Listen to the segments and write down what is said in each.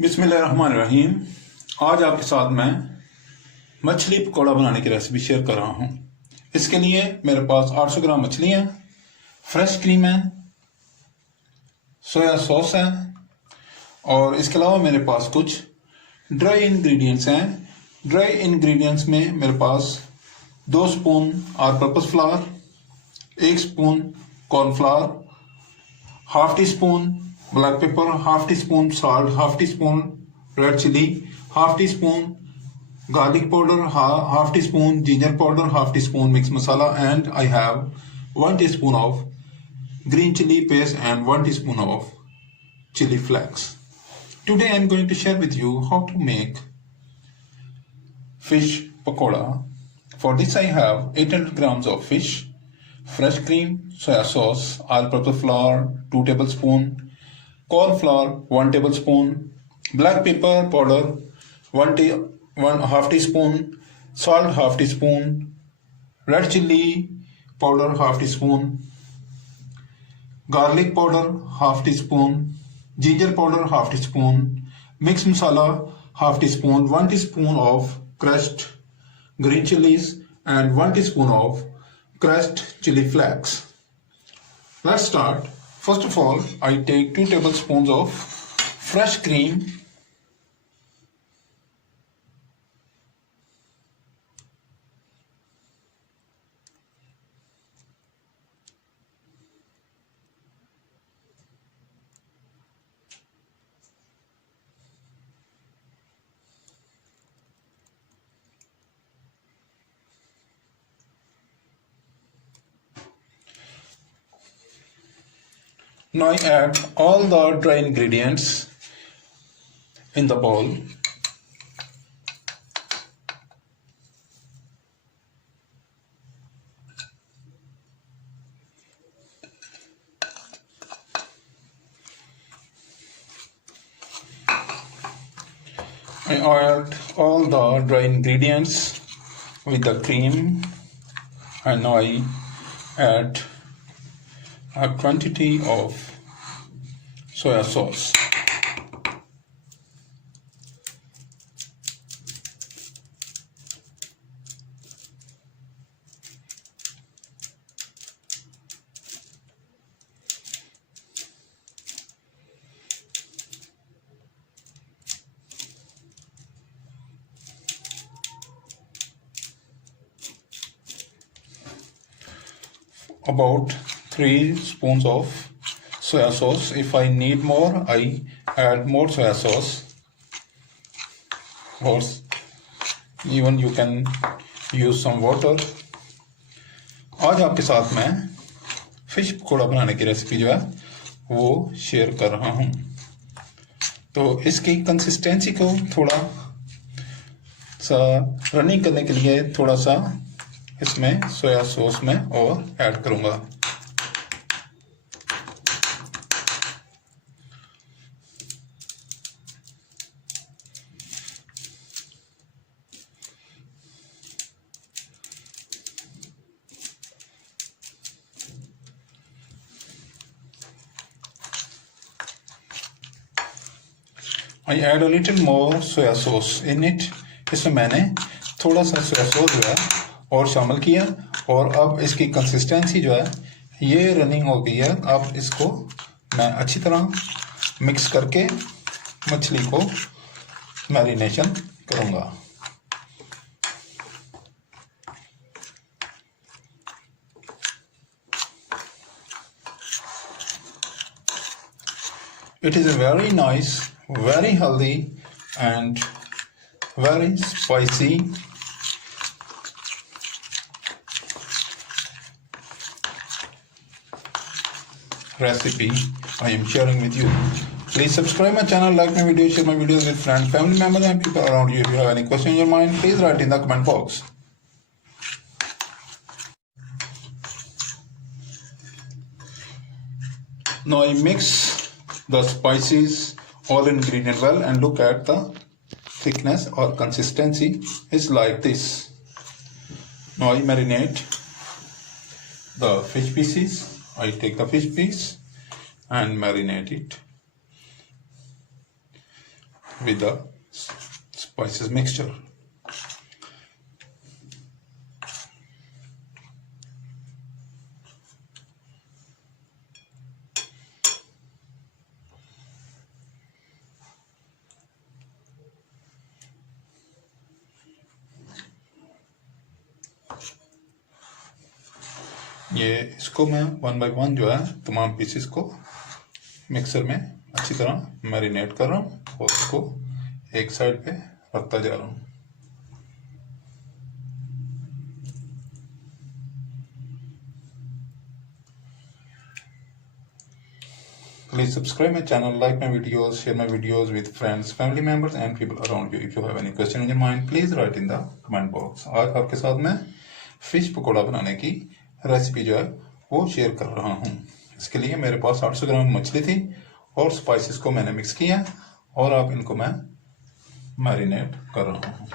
बिस्मिल्लाहिर्रहमानिर्रहीम। आज आपके साथ मैं मछली पकौड़ा बनाने की रेसिपी शेयर कर रहा हूँ। इसके लिए मेरे पास 800 ग्राम मछली है, फ्रेश क्रीम है, सोया सॉस है और इसके अलावा मेरे पास कुछ ड्राई इंग्रेडिएंट्स हैं। ड्राई इंग्रेडिएंट्स में मेरे पास 2 spoon all purpose flour, 1 spoon cornflour, half teaspoon black pepper, half teaspoon salt, half teaspoon red chilli, half teaspoon garlic powder, half teaspoon ginger powder, half teaspoon mixed masala, and I have 1 teaspoon of green chili paste and 1 teaspoon of chili flakes. Today I am going to share with you how to make fish pakoda. For this I have 800 grams of fish, fresh cream, soya sauce, all-purpose flour 2 tablespoons, corn flour 1 tablespoon, black pepper powder 1 half teaspoon, salt half teaspoon, red chili powder half teaspoon, garlic powder half teaspoon, ginger powder half teaspoon, mixed masala half teaspoon, 1 teaspoon of crushed green chilies and 1 teaspoon of crushed chili flakes. Let's start. First of all, I take 2 tablespoons of fresh cream. Now I add all the dry ingredients in the bowl. I add all the dry ingredients with the cream, and now I add a quantity of soya sauce. About 3 spoons of soya sauce. If I need more, I add more soya sauce, or even you can use some water. आज आपके साथ मैं फिश पकौड़ा बनाने की रेसिपी जो है वो शेयर कर रहा हूँ। तो इसकी कंसिस्टेंसी को थोड़ा सा रनिंग करने के लिए थोड़ा सा इसमें सोया सॉस में और ऐड करूंगा। I add a little more soya sauce in it. इसमें मैंने थोड़ा सा सोया सॉस जो है और शामिल किया, और अब इसकी कंसिस्टेंसी जो है ये रनिंग हो गई है। अब इसको मैं अच्छी तरह मिक्स करके मछली को मैरिनेशन करूँगा। It is a very nice, very healthy and very spicy recipe I am sharing with you. Please subscribe my channel, like my video, share my videos with friends, family members and people around you. If you have any question in your mind, please write in the comment box. Now I mix the spices, all ingredients well, and look at the thickness or consistency is like this. Now I marinate the fish pieces. I take the fish piece and marinate it. with the spices mixture. ये इसको मैं 1 बाय 1 जो है तमाम पीसेस को मिक्सर में अच्छी तरह मैरिनेट कर रहा हूँ और उसको एक साइड पे रखता जा रहा हूँ। Please subscribe my channel, like my videos, share my videos with friends, family members and people around you. If you have any question in your mind, please write in the comment box. आज आपके साथ मैं फिश पकोड़ा बनाने की रेसिपी जो है वो शेयर कर रहा हूँ। इसके लिए मेरे पास 800 ग्राम मछली थी और स्पाइसेस को मैंने मिक्स किया और अब इनको मैं मैरिनेट कर रहा हूँ।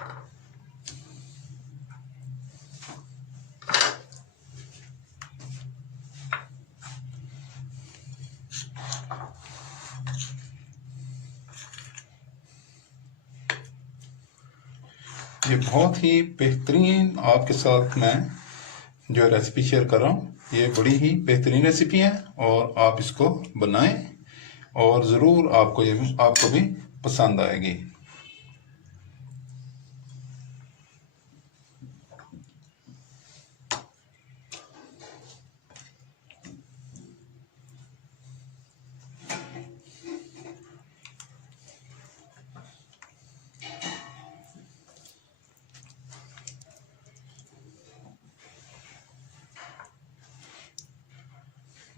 ये बहुत ही बेहतरीन आपके साथ मैं जो रेसिपी शेयर कर रहा हूँ, ये बड़ी ही बेहतरीन रेसिपी है और आप इसको बनाएं और ज़रूर आपको भी पसंद आएगी।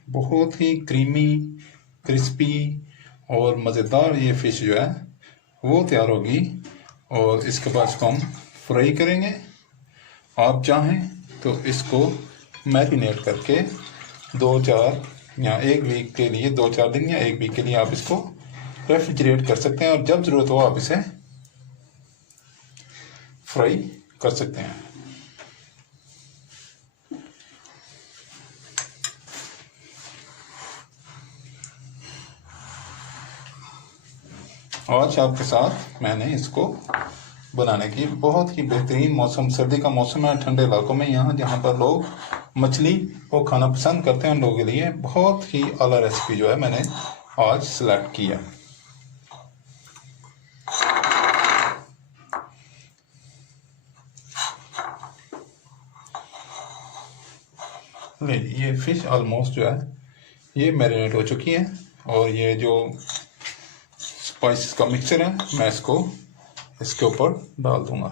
बहुत ही क्रीमी, क्रिस्पी और मज़ेदार ये फिश जो है वो तैयार होगी और इसके बाद इसको हम फ्राई करेंगे। आप चाहें तो इसको मैरिनेट करके 2-4 या 1 वीक के लिए 2-4 दिन या 1 वीक के लिए आप इसको रेफ्रिजरेट कर सकते हैं और जब ज़रूरत हो आप इसे फ्राई कर सकते हैं। आज आपके साथ मैंने इसको बनाने की बहुत ही बेहतरीन मौसम, सर्दी का मौसम है ठंडे इलाकों में, यहाँ जहाँ पर लोग मछली को खाना पसंद करते हैं उन लोगों के लिए बहुत ही आला रेसिपी जो है मैंने आज सिलेक्ट किया। ये फिश ऑलमोस्ट जो है ये मैरिनेट हो चुकी है और ये जो स्पाइसेस का मिक्सचर है मैं इसके ऊपर डाल दूंगा।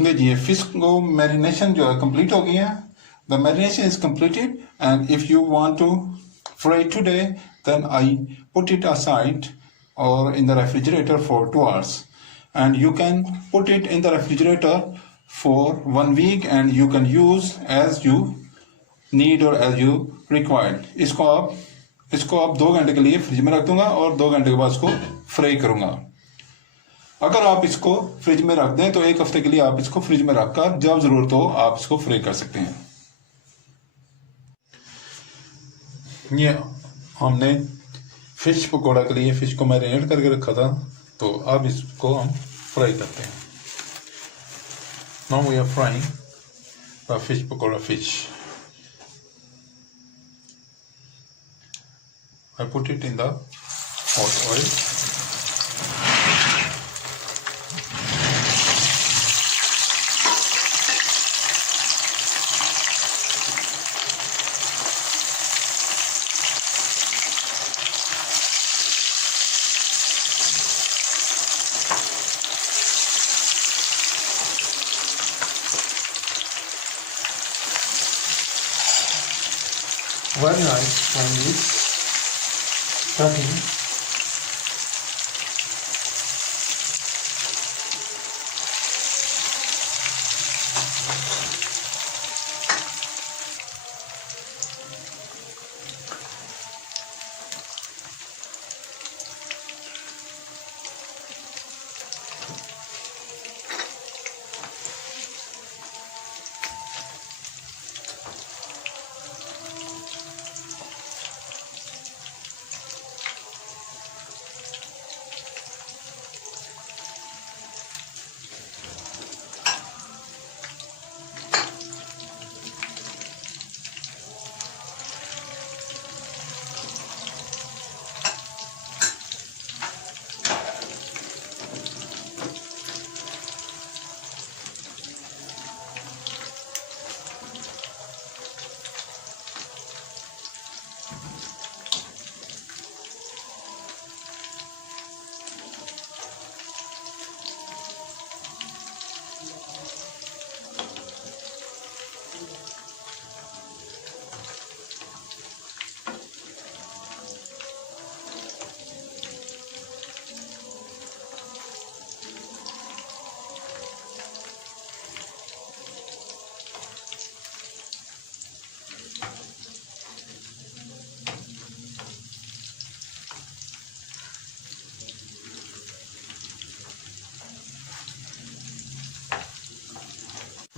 देखिए फिश को मैरिनेशन जो है कंप्लीट हो गई है। The marination is completed and if you want to fry today then I put it aside or in the refrigerator for 2 hours and you can put it in the refrigerator for 1 week and you can use as you need or as you required। इसको आप 2 घंटे के लिए फ्रिज में रख दूंगा और 2 घंटे के बाद इसको फ्राई करूंगा। अगर आप इसको फ्रिज में रख दें तो 1 हफ्ते के लिए आप इसको फ्रिज में रखकर जब जरूरत हो आप इसको फ्राई कर सकते हैं। ये हमने फिश पकोड़ा के लिए फिश को मैरिनेट करके रखा था तो अब इसको हम फ्राई करते हैं। Now we are frying the fish pakora fish. I put it in the hot oil. Very nice and it's cutting.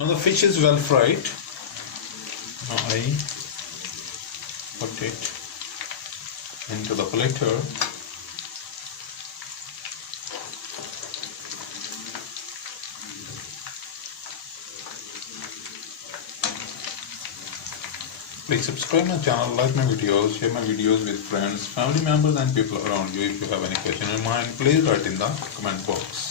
Now the fish is well fried. Now I put it into the platter. Please subscribe my channel, like my videos, share my videos with friends, family members and people around you. If you have any question in mind, please write in the comment box.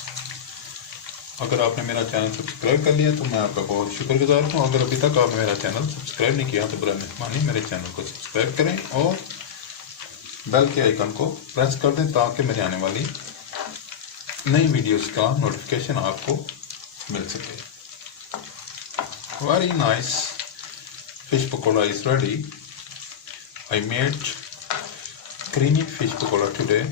अगर आपने मेरा channel subscribe कर लिया तो मैं आपका बहुत शुक्रगुजार हूँ. अगर अभी तक आपने मेरा चैनल सब्सक्राइब नहीं किया तो बड़ा मेहरबानी मेरे चैनल को सब्सक्राइब करें और बेल के आइकन को प्रेस कर दें ताकि मेरे आने वाली नई वीडियोस का नोटिफिकेशन आपको मिल सके. Very nice fish pakoda is ready. I made creamy fish pakoda today.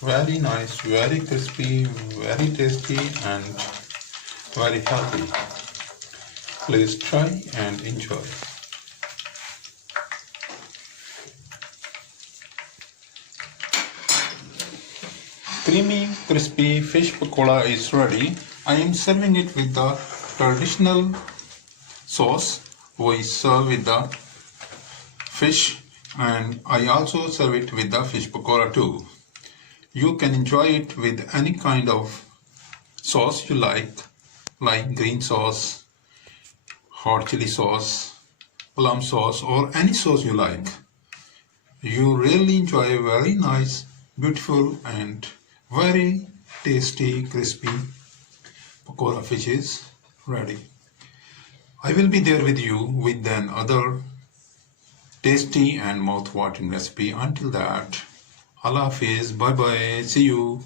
Very nice, very crispy, very tasty and very healthy. Please try and enjoy. Creamy, crispy fish pakoda is ready. I am serving it with the traditional sauce we serve with the fish, and I also serve it with the fish pakoda too. You can enjoy it with any kind of sauce you like green sauce, hot chili sauce, plum sauce, or any sauce you like. You really enjoy very nice, beautiful and very tasty, crispy pakoda fish is ready. I will be there with you with another tasty and mouth-watering recipe. Until that, Allah Hafiz, bye bye, see you.